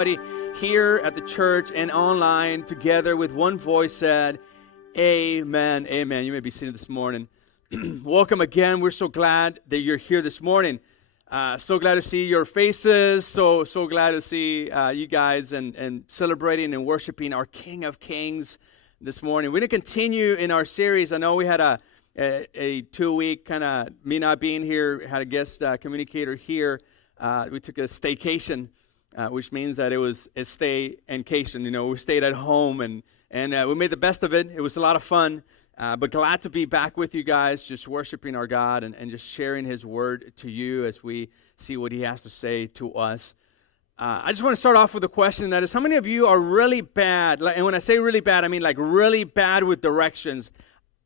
Here at the church and online together with one voice said, amen, amen. You may be seated this morning. Welcome again. We're so glad that you're here this morning. So glad to see your faces. So glad to see you guys and celebrating and worshiping our King of Kings this morning. We're going to continue in our series. I know we had a 2-week kind of me not being here, had a guest communicator here. We took a staycation. Which means that it was a stay-cation. You know, we stayed at home and we made the best of it. It was a lot of fun, but glad to be back with you guys, just worshiping our God and just sharing His Word to you as we see what He has to say to us. I just want to start off with a question that is, how many of you are really bad? And when I say really bad, I mean like really bad with directions.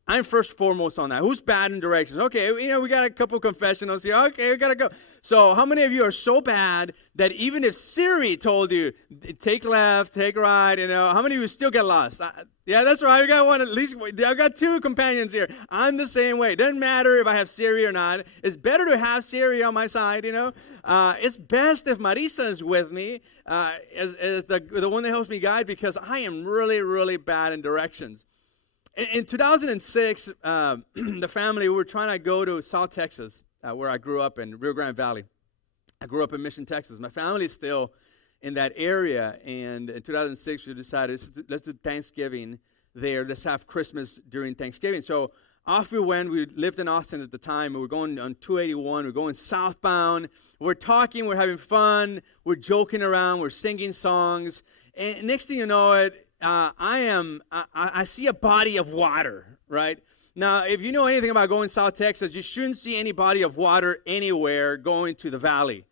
I'm first foremost on that. Who's bad in directions? Okay, we got a couple confessionals here. Okay, we got to go. So how many of you are so bad that even if Siri told you, take left, take right, how many of you still get lost? Yeah, that's right. We got one, at least. I've got 2 companions here. I'm the same way. It doesn't matter if I have Siri or not. It's better to have Siri on my side, It's best if Marisa is with me as the one that helps me guide, because I am really, really bad in directions. In 2006, the family, we were trying to go to South Texas, where I grew up in Rio Grande Valley. I grew up in Mission, Texas. My family is still in that area, and in 2006, we decided, let's do Thanksgiving there. Let's have Christmas during Thanksgiving. So off we went. We lived in Austin at the time. We were going on 281. We're going southbound. We're talking. We're having fun. We're joking around. We're singing songs. And next thing you know it, I see a body of water, right? Now, if you know anything about going South Texas, you shouldn't see any body of water anywhere going to the valley,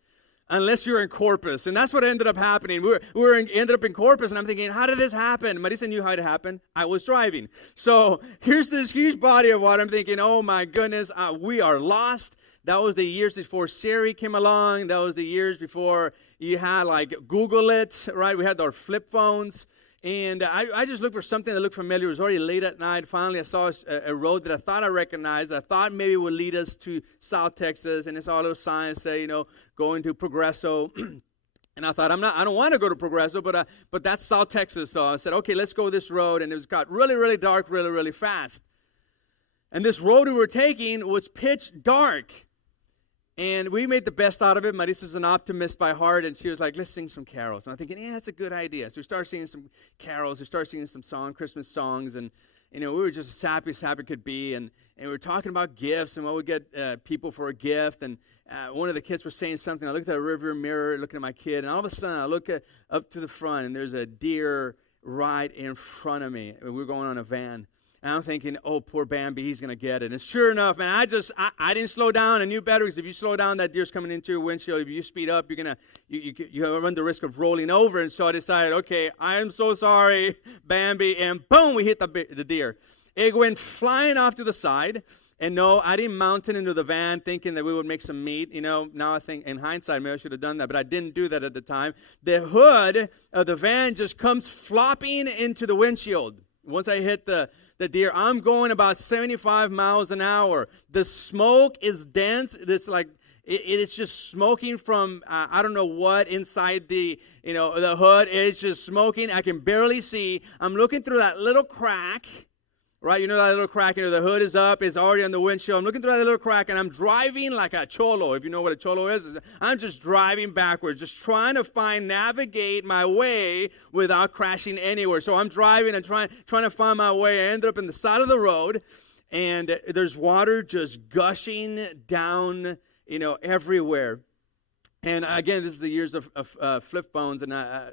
unless you're in Corpus. And that's what ended up happening. Ended up in Corpus, and I'm thinking, how did this happen? Marisa knew how it happened. I was driving. So here's this huge body of water. I'm thinking, oh my goodness, we are lost. That was the years before Siri came along. That was the years before you had like Google it, right? We had our flip phones. And I just looked for something that looked familiar. It was already late at night. Finally, I saw a road that I thought I recognized. I thought maybe it would lead us to South Texas. And I saw a little sign say, going to Progreso. And I thought, I don't want to go to Progreso, but that's South Texas. So I said, okay, let's go this road. And it got really, really dark, really, really fast. And this road we were taking was pitch dark. And we made the best out of it. Marisa's an optimist by heart, and she was like, let's sing some carols. And I'm thinking, that's a good idea. So we started singing some carols. We started singing some Christmas songs, and, we were just as happy as happy could be. And we were talking about gifts and what we get people for a gift. And one of the kids was saying something. I looked at the rearview mirror, looking at my kid, and all of a sudden I look up to the front, and there's a deer right in front of me. We were going on a van. And I'm thinking, oh, poor Bambi, he's going to get it. And sure enough, man, I didn't slow down. I knew better, because if you slow down, that deer's coming into your windshield. If you speed up, you run the risk of rolling over. And so I decided, okay, I am so sorry, Bambi. And boom, we hit the deer. It went flying off to the side. And no, I didn't mount it into the van thinking that we would make some meat. Now I think in hindsight, maybe I should have done that. But I didn't do that at the time. The hood of the van just comes flopping into the windshield. Once I hit the deer, I'm going about 75 miles an hour. The smoke is dense. It is just smoking from I don't know what inside the hood. It's just smoking. I can barely see. I'm looking through that little crack, right? That little crack. The hood is up. It's already on the windshield. I'm looking through that little crack, and I'm driving like a cholo. If you know what a cholo is, I'm just driving backwards, just trying to navigate my way without crashing anywhere. So I'm driving and trying to find my way. I ended up in the side of the road, and there's water just gushing down, everywhere. And again, this is the years of flip phones, and I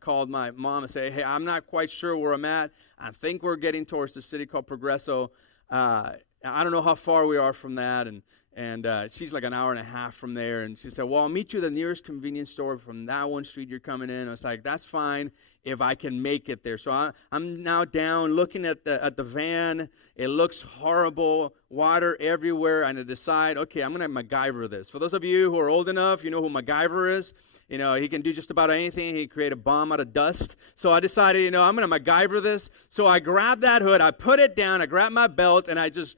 called my mom and said, hey, I'm not quite sure where I'm at. I think we're getting towards the city called Progreso. I don't know how far we are from that. And she's like an hour and a half from there. And she said, well, I'll meet you at the nearest convenience store from that one street you're coming in. I was like, that's fine if I can make it there. So I'm now down looking at the van. It looks horrible, water everywhere. And I decide, okay, I'm going to MacGyver this. For those of you who are old enough, you know who MacGyver is. He can do just about anything. He can create a bomb out of dust. So I decided, I'm going to MacGyver this. So I grabbed that hood, I put it down, I grabbed my belt, and I just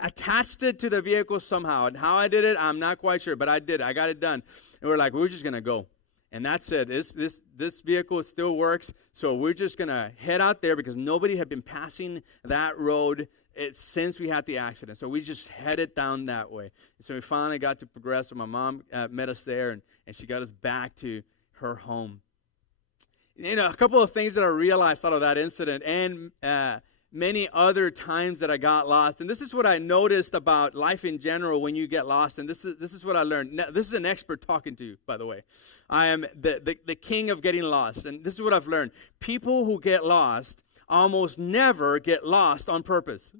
attached it to the vehicle somehow. And how I did it, I'm not quite sure, but I did. I got it done. And we're just going to go. And that's it. This vehicle still works, so we're just going to head out there because nobody had been passing that road since we had the accident. So we just headed down that way. So we finally got to Progresso. My mom met us there, and she got us back to her home. A couple of things that I realized out of that incident and many other times that I got lost. And this is what I noticed about life in general when you get lost. And this is what I learned. Now, this is an expert talking to you, by the way. I am the king of getting lost. And this is what I've learned. People who get lost almost never get lost on purpose.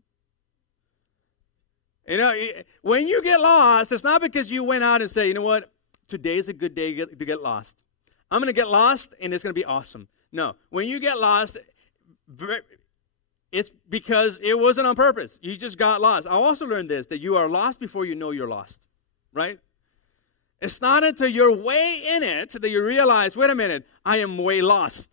When you get lost, it's not because you went out and said, you know what, today's a good day to get lost. I'm going to get lost, and it's going to be awesome. No, when you get lost, it's because it wasn't on purpose. You just got lost. I also learned this, that you are lost before you know you're lost, right? It's not until you're way in it that you realize, wait a minute, I am way lost.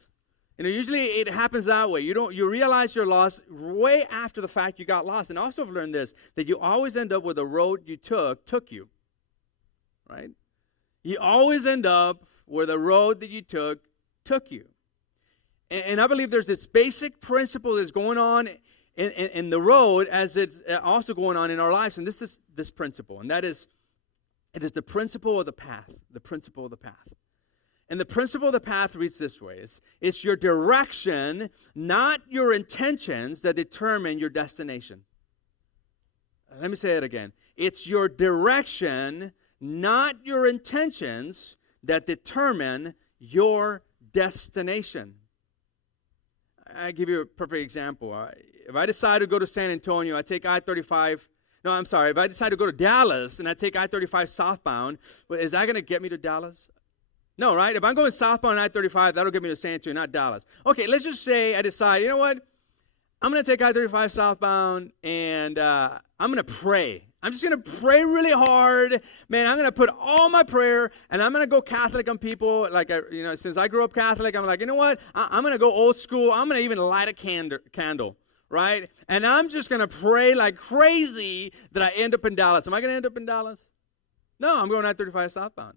Usually it happens that way. You realize you're lost way after the fact you got lost. And also I've learned this, that you always end up where the road you took you, right? You always end up where the road that you took you. And I believe there's this basic principle that's going on in the road as it's also going on in our lives. And this is this principle, and that is, it is the principle of the path, the principle of the path. And the principle of the path reads this way. It's your direction, not your intentions, that determine your destination. Let me say it again. It's your direction, not your intentions, that determine your destination. I give you a perfect example. If I decide to go to San Antonio, I take I-35. No, I'm sorry. If I decide to go to Dallas and I take I-35 southbound, is that going to get me to Dallas? No, right? If I'm going southbound on I-35, that'll get me to San Antonio, not Dallas. Okay, let's just say I decide, you know what? I'm going to take I-35 southbound, and I'm going to pray. I'm just going to pray really hard. Man, I'm going to put all my prayer, and I'm going to go Catholic on people. Like, since I grew up Catholic, I'm like, you know what? I'm going to go old school. I'm going to even light a candle, right? And I'm just going to pray like crazy that I end up in Dallas. Am I going to end up in Dallas? No, I'm going I-35 southbound.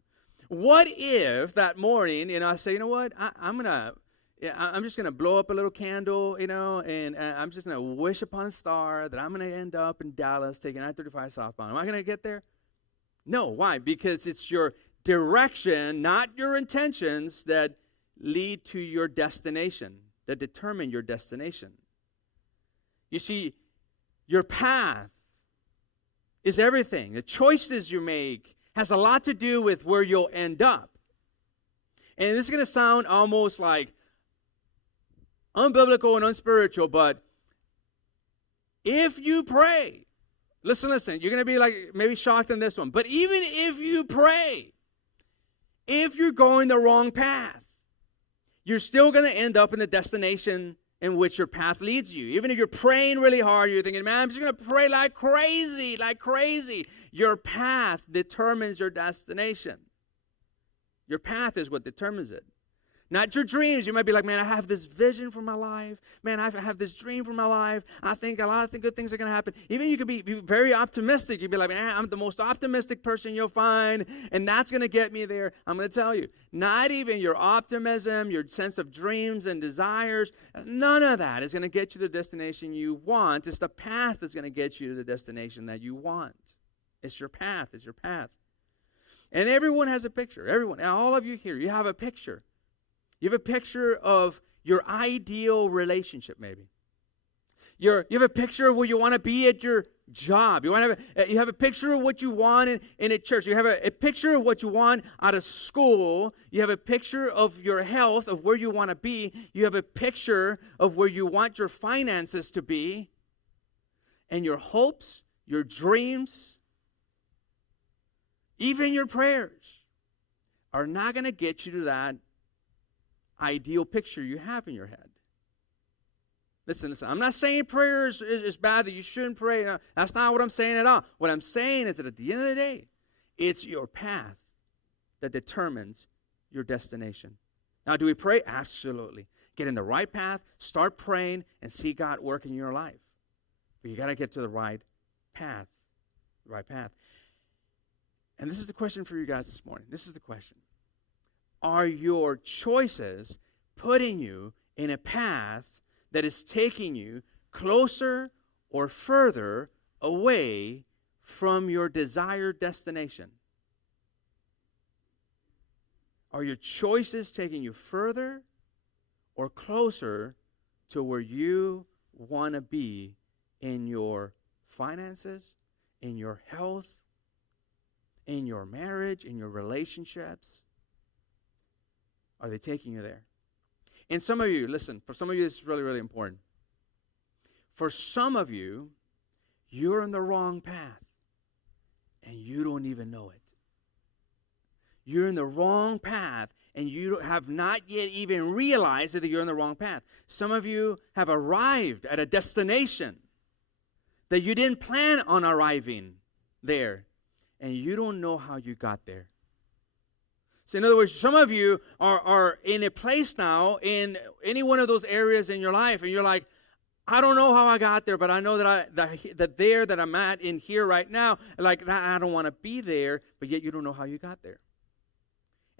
What if that morning, I say, you know what? I'm just going to blow up a little candle, and I'm just going to wish upon a star that I'm going to end up in Dallas taking I-35 southbound. Am I going to get there? No. Why? Because it's your direction, not your intentions, that lead to your destination, that determine your destination. You see, your path is everything. The choices you make has a lot to do with where you'll end up. And this is going to sound almost like unbiblical and unspiritual, but if you pray, listen, you're going to be like maybe shocked on this one, but even if you pray, if you're going the wrong path, you're still going to end up in the destination in which your path leads you. Even if you're praying really hard, you're thinking, man, I'm just going to pray like crazy. Your path determines your destination. Your path is what determines it. Not your dreams. You might be like, man, I have this vision for my life. Man, I have this dream for my life. I think a lot of good things are going to happen. Even you could be very optimistic. You'd be like, man, I'm the most optimistic person you'll find, and that's going to get me there. I'm going to tell you, not even your optimism, your sense of dreams and desires, none of that is going to get you to the destination you want. It's the path that's going to get you to the destination that you want. It's your path. It's your path. And everyone has a picture. Everyone, all of you here, you have a picture. You have a picture of your ideal relationship, maybe. You have a picture of where you want to be at your job. You have a picture of what you want in a church. You have a picture of what you want out of school. You have a picture of your health, of where you want to be. You have a picture of where you want your finances to be. And your hopes, your dreams, even your prayers are not going to get you to that ideal picture you have in your head. Listen. I'm not saying prayer is bad, that you shouldn't pray. No, that's not what I'm saying at all. What I'm saying is that at the end of the day, it's your path that determines your destination. Now, do we pray? Absolutely. Get in the right path, start praying, and see God work in your life. But you got to get to the right path. The right path. And this is the question for you guys this morning. This is the question. are your choices putting you in a path that is taking you closer or further away from your desired destination? Are your choices taking you further or closer to where you want to be in your finances, in your health, in your marriage, in your relationships? Are they taking you there? And some of you, listen, for some of you, this is really, really important. For some of you, you're on the wrong path, and you don't even know it. You're in the wrong path, and you have not yet even realized that you're on the wrong path. Some of you have arrived at a destination that you didn't plan on arriving there, and you don't know how you got there. So in other words, some of you are in a place now in any one of those areas in your life, and you're like, I don't know how I got there, but I know that I'm at in here right now, like I don't want to be there, but yet you don't know how you got there.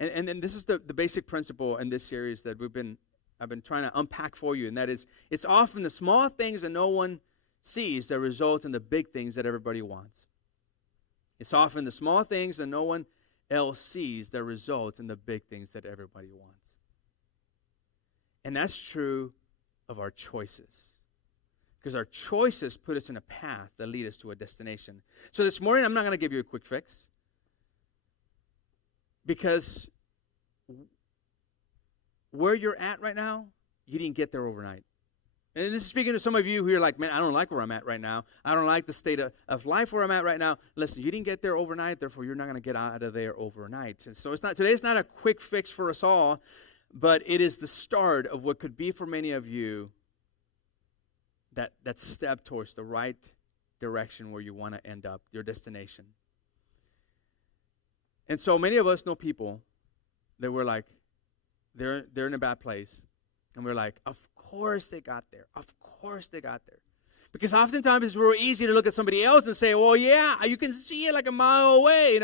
And this is the basic principle in this series that I've been trying to unpack for you, and that is, it's often the small things that no one sees that result in the big things that everybody wants. It's often the small things that no one else sees that result in the big things that everybody wants. And that's true of our choices, because our choices put us in a path that lead us to a destination. So this morning, I'm not going to give you a quick fix, because where you're at right now, you didn't get there overnight. And this is speaking to some of you who are like, man, I don't like where I'm at right now. I don't like the state of life where I'm at right now. Listen, you didn't get there overnight, therefore you're not going to get out of there overnight. And so today's not a quick fix for us all, but it is the start of what could be for many of you that step towards the right direction where you want to end up, your destination. And so many of us know people that we're like, they're in a bad place. And we're like, of course they got there. Of course they got there. Because oftentimes it's real easy to look at somebody else and say, well, yeah, you can see it like a mile away.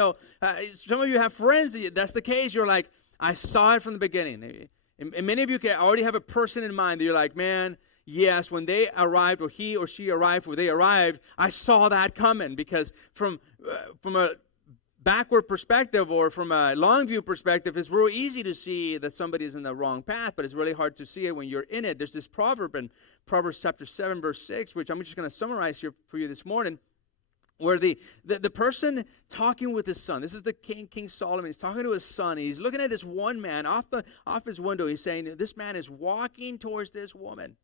Some of you have friends, that's the case. You're like, I saw it from the beginning. And many of you can already have a person in mind that you're like, man, yes, when they arrived, or he or she arrived where they arrived, I saw that coming. Because from a backward perspective or from a long view perspective, it's real easy to see that somebody's in the wrong path, but it's really hard to see it when you're in it. There's this proverb in Proverbs chapter 7, verse 6, which I'm just going to summarize here for you this morning, where the person talking with his son, this is the King Solomon, he's talking to his son, and he's looking at this one man off his window. He's saying, this man is walking towards this woman.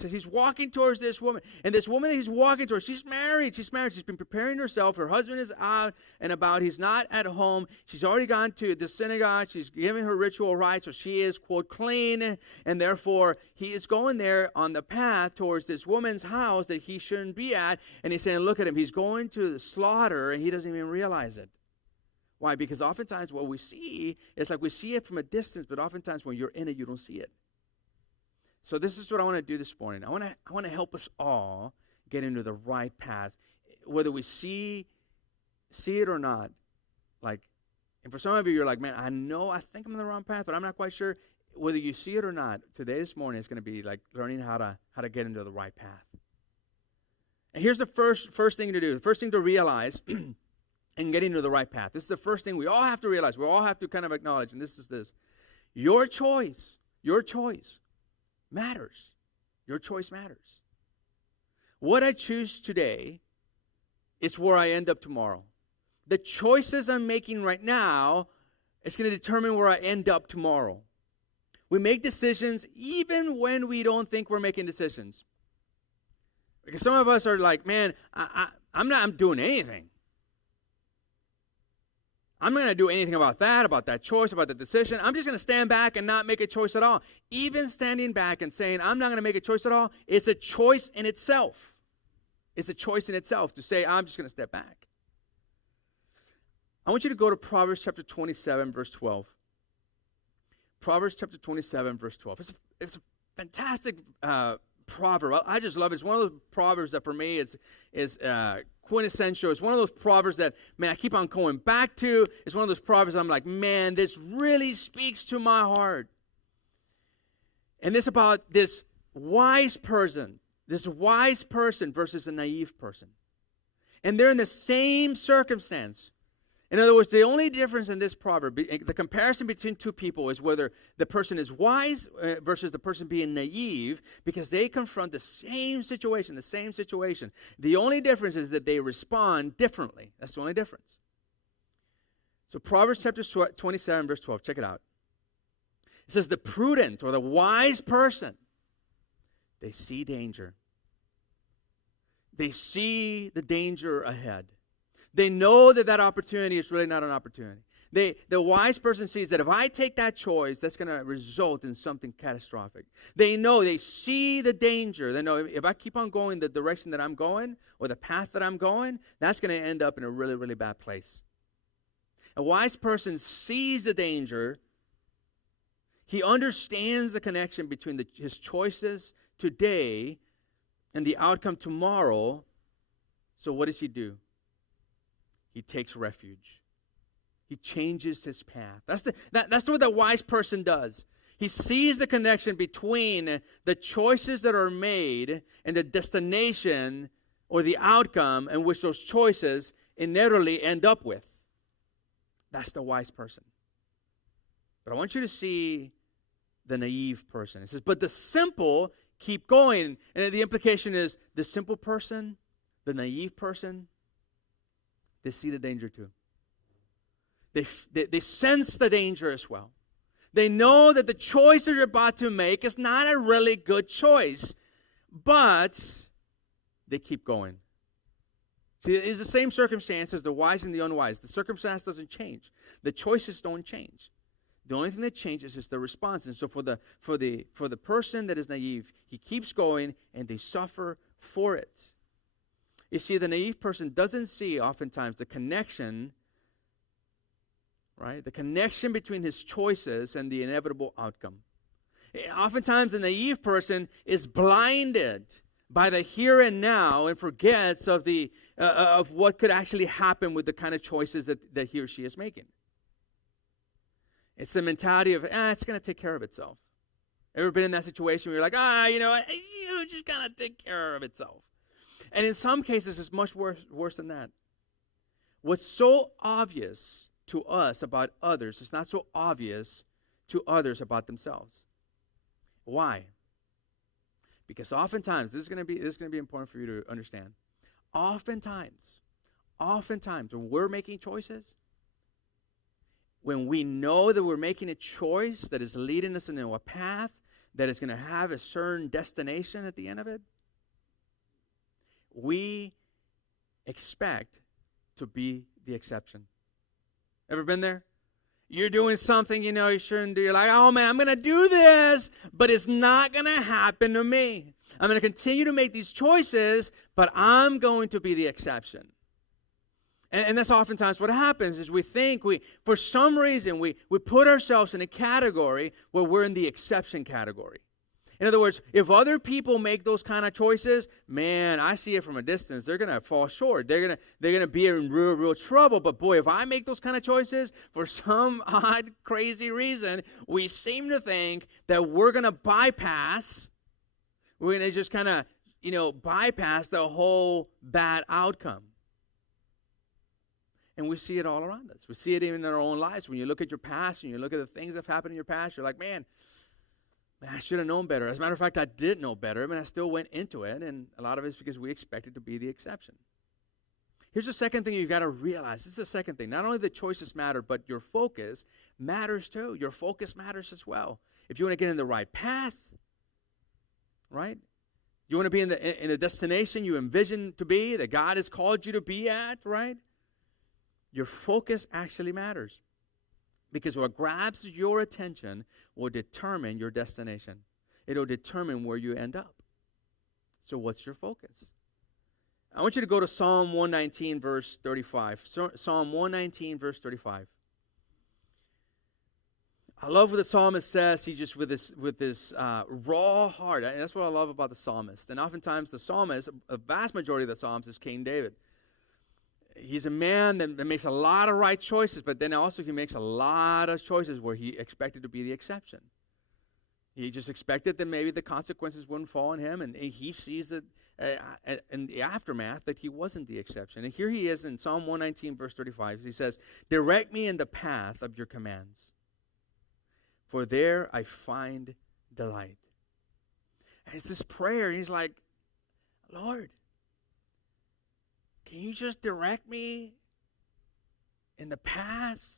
So he's walking towards this woman. And this woman that he's walking towards, she's married. She's been preparing herself. Her husband is out and about. He's not at home. She's already gone to the synagogue. She's giving her ritual rites. So she is, quote, clean. And therefore, he is going there on the path towards this woman's house that he shouldn't be at. And he's saying, look at him. He's going to the slaughter, and he doesn't even realize it. Why? Because oftentimes what we see is like we see it from a distance, but oftentimes when you're in it, you don't see it. So this is what I want to do this morning. I want to help us all get into the right path, whether we see it or not. Like, and for some of you, you're like, man, I think I'm on the wrong path, but I'm not quite sure. Whether you see it or not, this morning is going to be like learning how to get into the right path. And here's the first thing to do. The first thing to realize in getting into the right path. This is the first thing we all have to realize. We all have to kind of acknowledge, and this is this. Your choice matters. Your choice matters. What I choose today is where I end up tomorrow. The choices I'm making right now is going to determine where I end up tomorrow. We make decisions even when we don't think we're making decisions. Because some of us are like, man, I'm doing anything. I'm not going to do anything about that choice, about that decision. I'm just going to stand back and not make a choice at all. Even standing back and saying, I'm not going to make a choice at all, it's a choice in itself. It's a choice in itself to say, I'm just going to step back. I want you to go to Proverbs chapter 27, verse 12. Proverbs chapter 27, verse 12. It's a fantastic proverb. I just love it. It's one of those proverbs that for me is quintessential. It's one of those proverbs that, man, I keep on going back to. It's one of those proverbs I'm like, man, this really speaks to my heart. And this about this wise person versus a naive person. And they're in the same circumstance. In other words, the only difference in this proverb, the comparison between two people, is whether the person is wise versus the person being naive, because they confront the same situation. The only difference is that they respond differently. That's the only difference. So Proverbs chapter 27, verse 12, check it out. It says, the prudent or the wise person, they see danger. They see the danger ahead. They know that opportunity is really not an opportunity. The wise person sees that if I take that choice, that's going to result in something catastrophic. They see the danger. They know if I keep on going the direction that I'm going or the path that I'm going, that's going to end up in a really, really bad place. A wise person sees the danger. He understands the connection between his choices today and the outcome tomorrow. So what does he do? He takes refuge. He changes his path. That's what the wise person does. He sees the connection between the choices that are made and the destination or the outcome in which those choices inevitably end up with. That's the wise person. But I want you to see the naive person. It says, but the simple keep going. And the implication is the simple person, the naive person, they see the danger too. They sense the danger as well. They know that the choice that you're about to make is not a really good choice, but they keep going. See, it's the same circumstance as the wise and the unwise. The circumstance doesn't change. The choices don't change. The only thing that changes is the response. And so for the person that is naive, he keeps going and they suffer for it. You see, the naive person doesn't see oftentimes the connection, right? The connection between his choices and the inevitable outcome. Oftentimes the naive person is blinded by the here and now and forgets of what could actually happen with the kind of choices that he or she is making. It's the mentality of, it's going to take care of itself. Ever been in that situation where you're like, it's just going to take care of itself. And in some cases, it's much worse than that. What's so obvious to us about others is not so obvious to others about themselves. Why? Because oftentimes, this is going to be important for you to understand. Oftentimes, when we're making choices, when we know that we're making a choice that is leading us into a path that is going to have a certain destination at the end of it, we expect to be the exception. Ever been there? You're doing something you shouldn't do. You're like, oh man, I'm going to do this, but it's not going to happen to me. I'm going to continue to make these choices, but I'm going to be the exception. And that's oftentimes what happens is we think for some reason, we put ourselves in a category where we're in the exception category. In other words, if other people make those kind of choices, man, I see it from a distance. They're going to fall short. They're going to be in real trouble. But boy, if I make those kind of choices, for some odd, crazy reason, we seem to think that we're going to bypass. We're going to just kind of, bypass the whole bad outcome. And we see it all around us. We see it even in our own lives. When you look at your past and you look at the things that have happened in your past, you're like, man, I should have known better. As a matter of fact, I did know better, but I still went into it, and a lot of it is because we expected to be the exception. Here's the second thing you've got to realize. This is the second thing. Not only the choices matter, but your focus matters too. Your focus matters as well. If you want to get in the right path, right? You want to be in the destination you envision to be, that God has called you to be at, right? Your focus actually matters. Because what grabs your attention will determine your destination. It'll determine where you end up. So what's your focus? I want you to go to Psalm 119, verse 35. Psalm 119, verse 35. I love what the psalmist says. He just with this raw heart. And that's what I love about the psalmist. And oftentimes the psalmist, a vast majority of the psalms is King David. He's a man that makes a lot of right choices, but then also he makes a lot of choices where he expected to be the exception. He just expected that maybe the consequences wouldn't fall on him, and he sees that in the aftermath that he wasn't the exception. And here he is in Psalm 119, verse 35. He says, "Direct me in the path of your commands, for there I find delight." And it's this prayer. He's like, Lord, can you just direct me in the path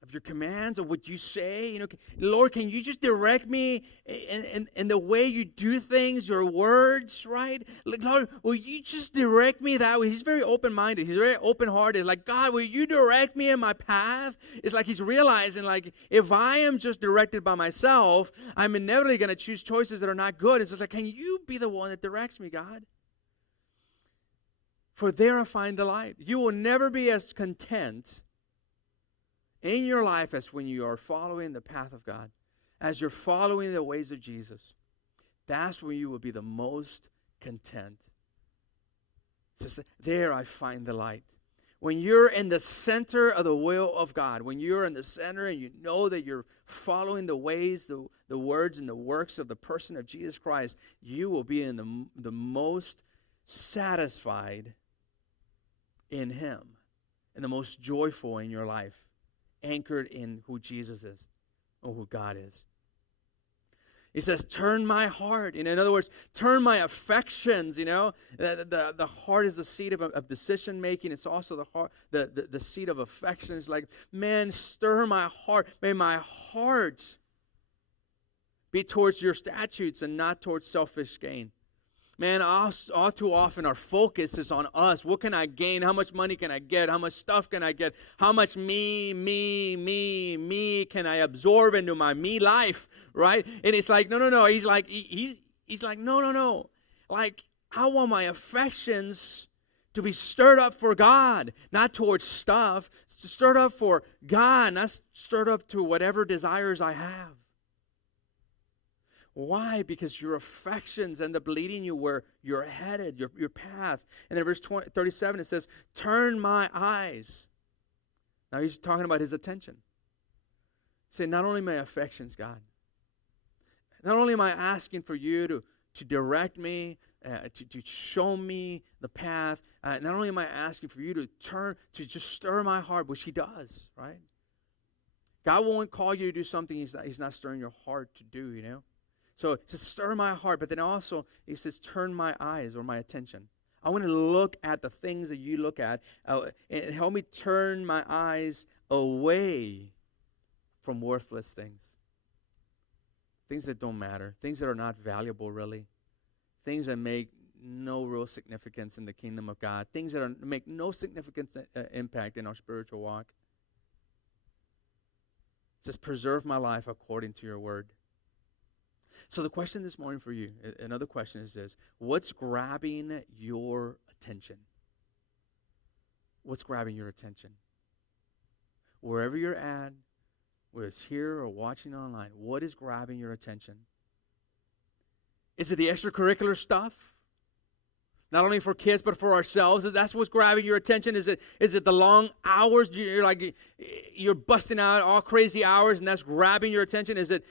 of your commands, or what you say? Lord, can you just direct me in the way you do things, your words, right? Like, Lord, will you just direct me that way? He's very open-minded. He's very open-hearted. Like, God, will you direct me in my path? It's like he's realizing, like, if I am just directed by myself, I'm inevitably going to choose choices that are not good. It's just like, can you be the one that directs me, God? For there I find delight. You will never be as content in your life as when you are following the path of God, as you're following the ways of Jesus. That's when you will be the most content. It says, there I find delight. When you're in the center of the will of God, when you're in the center and you know that you're following the ways, the words, and the works of the person of Jesus Christ, you will be in the most satisfied in Him and the most joyful in your life, anchored in who Jesus is or who God is. He says, turn my heart. In other words, turn my affections. The heart is the seat of decision making. It's also the heart, the seat of affection. It's like, man, stir my heart. May my heart be towards your statutes and not towards selfish gain. Man, all too often our focus is on us. What can I gain? How much money can I get? How much stuff can I get? How much me can I absorb into my me life, right? And it's like, no. He's like, no. Like, I want my affections to be stirred up for God, not towards stuff. It's stirred up for God, not stirred up to whatever desires I have. Why? Because your affections end up leading you where you're headed, your path. And then verse 37, it says, turn my eyes. Now he's talking about his attention. Say, not only my affections, God. Not only am I asking for you to direct me, to show me the path. Not only am I asking for you to just stir my heart, which he does, right? God won't call you to do something he's not stirring your heart to do, So it says, stir my heart, but then also he says, turn my eyes or my attention. I want to look at the things that you look at and help me turn my eyes away from worthless things. Things that don't matter, things that are not valuable really, things that make no real significance in the kingdom of God, things that make no significant impact in our spiritual walk. It says, preserve my life according to your word. So the question this morning for you, another question is this: what's grabbing your attention? What's grabbing your attention? Wherever you're at, whether it's here or watching online, what is grabbing your attention? Is it the extracurricular stuff? Not only for kids, but for ourselves. That's what's grabbing your attention. Is it the long hours? You're busting out all crazy hours, and that's grabbing your attention. Is it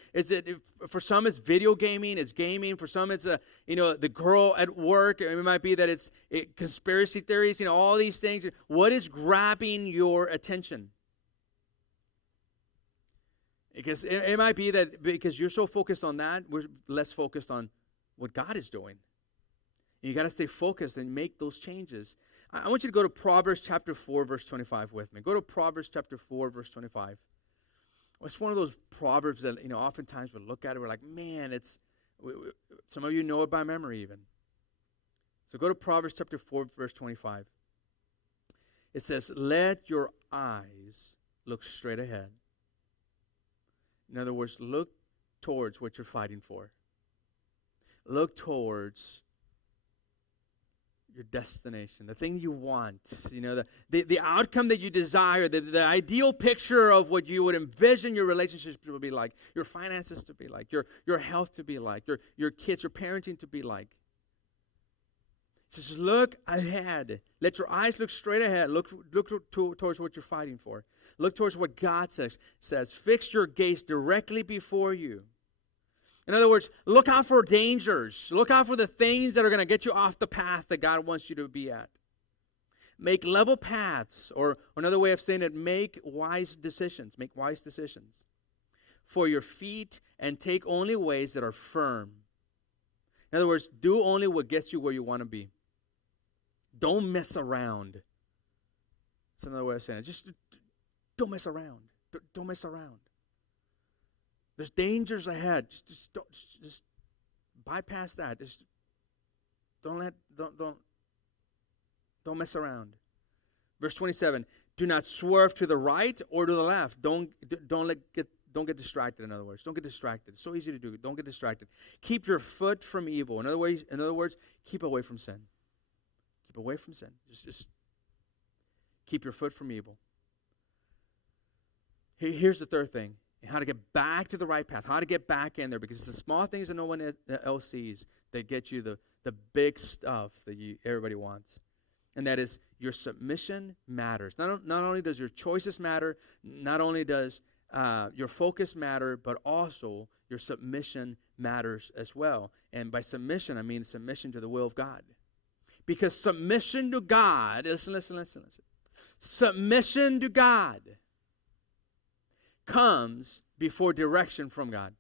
for some it's video gaming, it's gaming. For some it's the girl at work. It might be that it's conspiracy theories. All these things. What is grabbing your attention? Because it might be that because you're so focused on that, we're less focused on what God is doing. You got to stay focused and make those changes. I want you to go to Proverbs chapter 4, verse 25 with me. Go to Proverbs chapter 4, verse 25. It's one of those Proverbs that, oftentimes we look at it, we're like, man, some of you know it by memory even. So go to Proverbs chapter 4, verse 25. It says, let your eyes look straight ahead. In other words, look towards what you're fighting for. Look towards your destination, the thing you want, the outcome that you desire, the ideal picture of what you would envision your relationships to be like, your finances to be like, your health to be like, your kids, your parenting to be like. He says, look ahead. Let your eyes look straight ahead. Look towards what you're fighting for. Look towards what God says. Fix your gaze directly before you. In other words, look out for dangers. Look out for the things that are going to get you off the path that God wants you to be at. Make level paths, or another way of saying it, make wise decisions. Make wise decisions for your feet, and take only ways that are firm. In other words, do only what gets you where you want to be. Don't mess around. That's another way of saying it. Just don't mess around. Don't mess around. There's dangers ahead. Just bypass that. Just don't mess around. Verse 27. Do not swerve to the right or to the left. Don't get distracted. In other words, don't get distracted. It's so easy to do. Don't get distracted. Keep your foot from evil. In other words, keep away from sin. Keep away from sin. Just keep your foot from evil. Here's the third thing. How to get back to the right path. How to get back in there. Because it's the small things that no one else sees that get you the big stuff that everybody wants. And that is, your submission matters. Not only does your choices matter, not only does your focus matter, but also your submission matters as well. And by submission, I mean submission to the will of God. Because submission to God, listen. Submission to God comes before direction from God.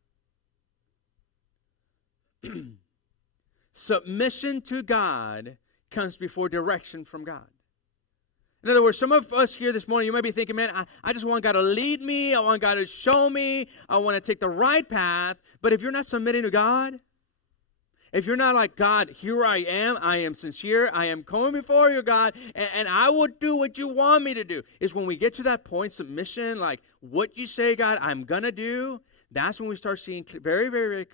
Submission to God comes before direction from God. In other words, some of us here this morning, you might be thinking, man, I just want God to lead me. I want God to show me. I want to take the right path. But if you're not submitting to God, if you're not like, God, here I am sincere, I am coming before you, God, and I will do what you want me to do. Is when we get to that point, submission, like what you say, God, I'm going to do, that's when we start seeing very, very,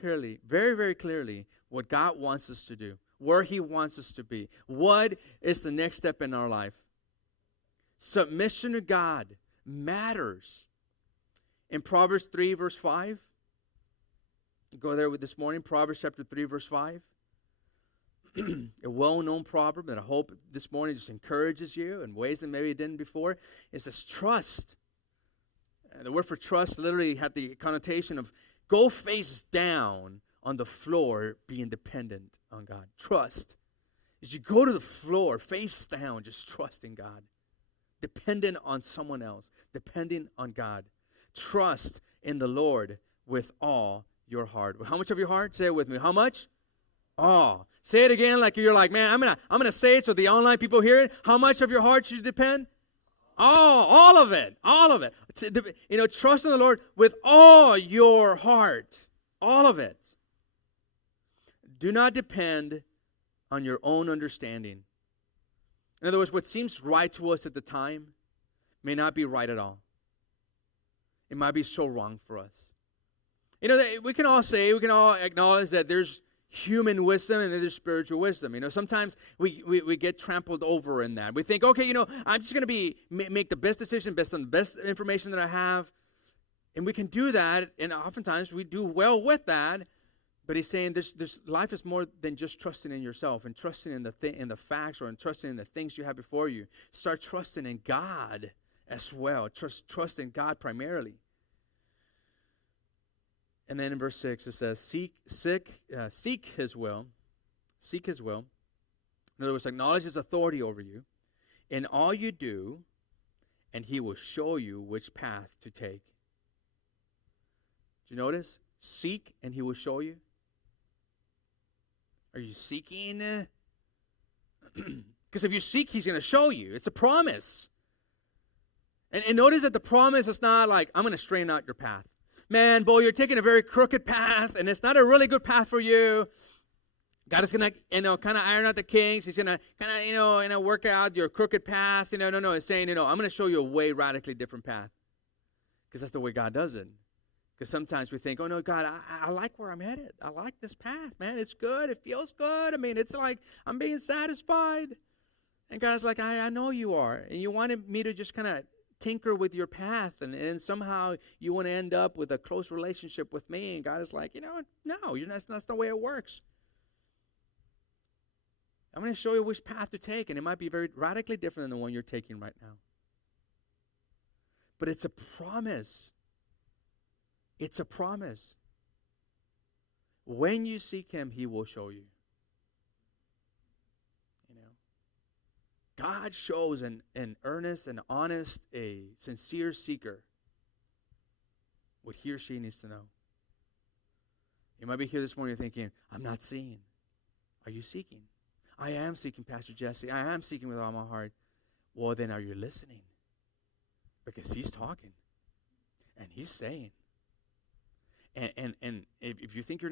very clearly what God wants us to do, where He wants us to be, what is the next step in our life. Submission to God matters. In Proverbs 3, verse 5, go there with this morning, Proverbs chapter 3, verse 5. A well-known proverb that I hope this morning just encourages you in ways that maybe it didn't before. It says trust. The word for trust literally had the connotation of go face down on the floor being dependent on God. Trust is you go to the floor, face down, just trusting God. Dependent on someone else. Depending on God. Trust in the Lord with all your heart. How much of your heart? Say it with me. How much? All. Say it again like you're like, man, I'm gonna say it so the online people hear it. How much of your heart should you depend? All of it. All of it. Trust in the Lord with all your heart. All of it. Do not depend on your own understanding. In other words, what seems right to us at the time may not be right at all. It might be so wrong for us. We can all acknowledge that there's human wisdom and there's spiritual wisdom. Sometimes we get trampled over in that. We think, okay, I'm just going to make the best decision based on the best information that I have. And we can do that, and oftentimes we do well with that. But he's saying this life is more than just trusting in yourself and trusting in the facts or trusting in the things you have before you. Start trusting in God as well. Trust in God primarily. And then in verse 6 it says, seek His will. Seek His will. In other words, acknowledge His authority over you in all you do, and He will show you which path to take. Did you notice? Seek and He will show you. Are you seeking? Because if you seek, He's going to show you. It's a promise. And notice that the promise is not like, I'm going to straighten out your path. Man, boy, you're taking a very crooked path, and it's not a really good path for you. God is going to, kind of iron out the kinks. He's going to kind of, work out your crooked path. No. It's saying, I'm going to show you a way radically different path. Because that's the way God does it. Because sometimes we think, oh, no, God, I like where I'm headed. I like this path, man. It's good. It feels good. I mean, it's like I'm being satisfied. And God's like, I know you are. And you wanted me to just kind of tinker with your path. And somehow you want to end up with a close relationship with me. And God is like, no, that's the way it works. I'm going to show you which path to take. And it might be very radically different than the one you're taking right now. But it's a promise. It's a promise. When you seek him, he will show you. God shows an earnest, an honest, a sincere seeker what he or she needs to know. You might be here this morning thinking, I'm not seeing. Are you seeking? I am seeking, Pastor Jesse. I am seeking with all my heart. Well, then are you listening? Because he's talking. And he's saying. And if you think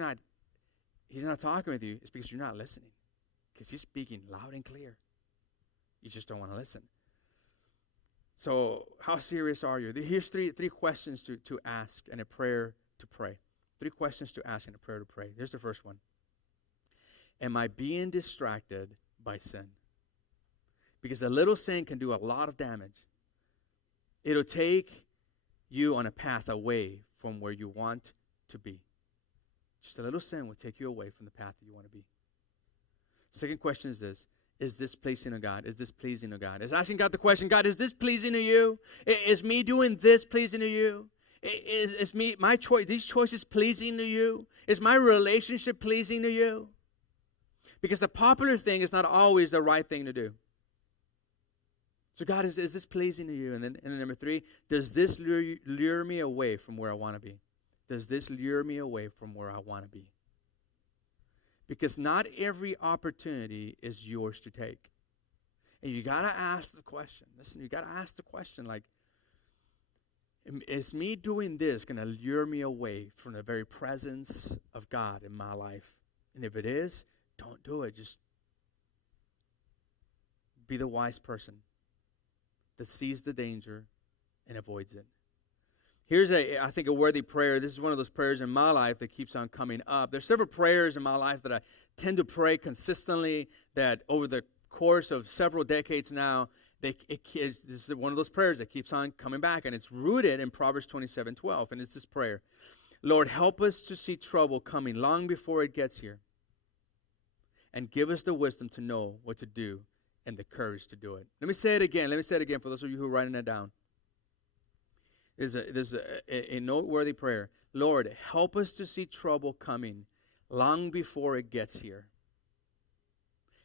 he's not talking with you, it's because you're not listening. Because he's speaking loud and clear. You just don't want to listen. So how serious are you? Here's three questions to ask and a prayer to pray. 3 questions to ask and a prayer to pray. Here's the first one. Am I being distracted by sin? Because a little sin can do a lot of damage. It'll take you on a path away from where you want to be. Just a little sin will take you away from the path that you want to be. Second question is this. Is this pleasing to God? Is this pleasing to God? Is asking God the question, God, is this pleasing to you? Is me doing this pleasing to you? Is my choice, these choices pleasing to you? Is my relationship pleasing to you? Because the popular thing is not always the right thing to do. So God, is this pleasing to you? And then number 3, does this lure me away from where I want to be? Does this lure me away from where I want to be? Because not every opportunity is yours to take. And you got to ask the question. Listen, you got to ask the question like, is me doing this going to lure me away from the very presence of God in my life? And if it is, don't do it. Just be the wise person that sees the danger and avoids it. Here's I think a worthy prayer. This is one of those prayers in my life that keeps on coming up. There's several prayers in my life that I tend to pray consistently that over the course of several decades now, this is one of those prayers that keeps on coming back, and it's rooted in Proverbs 27:12, and it's this prayer. Lord, help us to see trouble coming long before it gets here, and give us the wisdom to know what to do and the courage to do it. Let me say it again for those of you who are writing it down. There's a noteworthy prayer. Lord, help us to see trouble coming long before it gets here.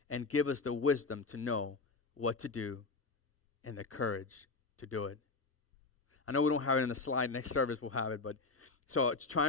And give us the wisdom to know what to do and the courage to do it. I know we don't have it in the slide. Next service we'll have it. But so try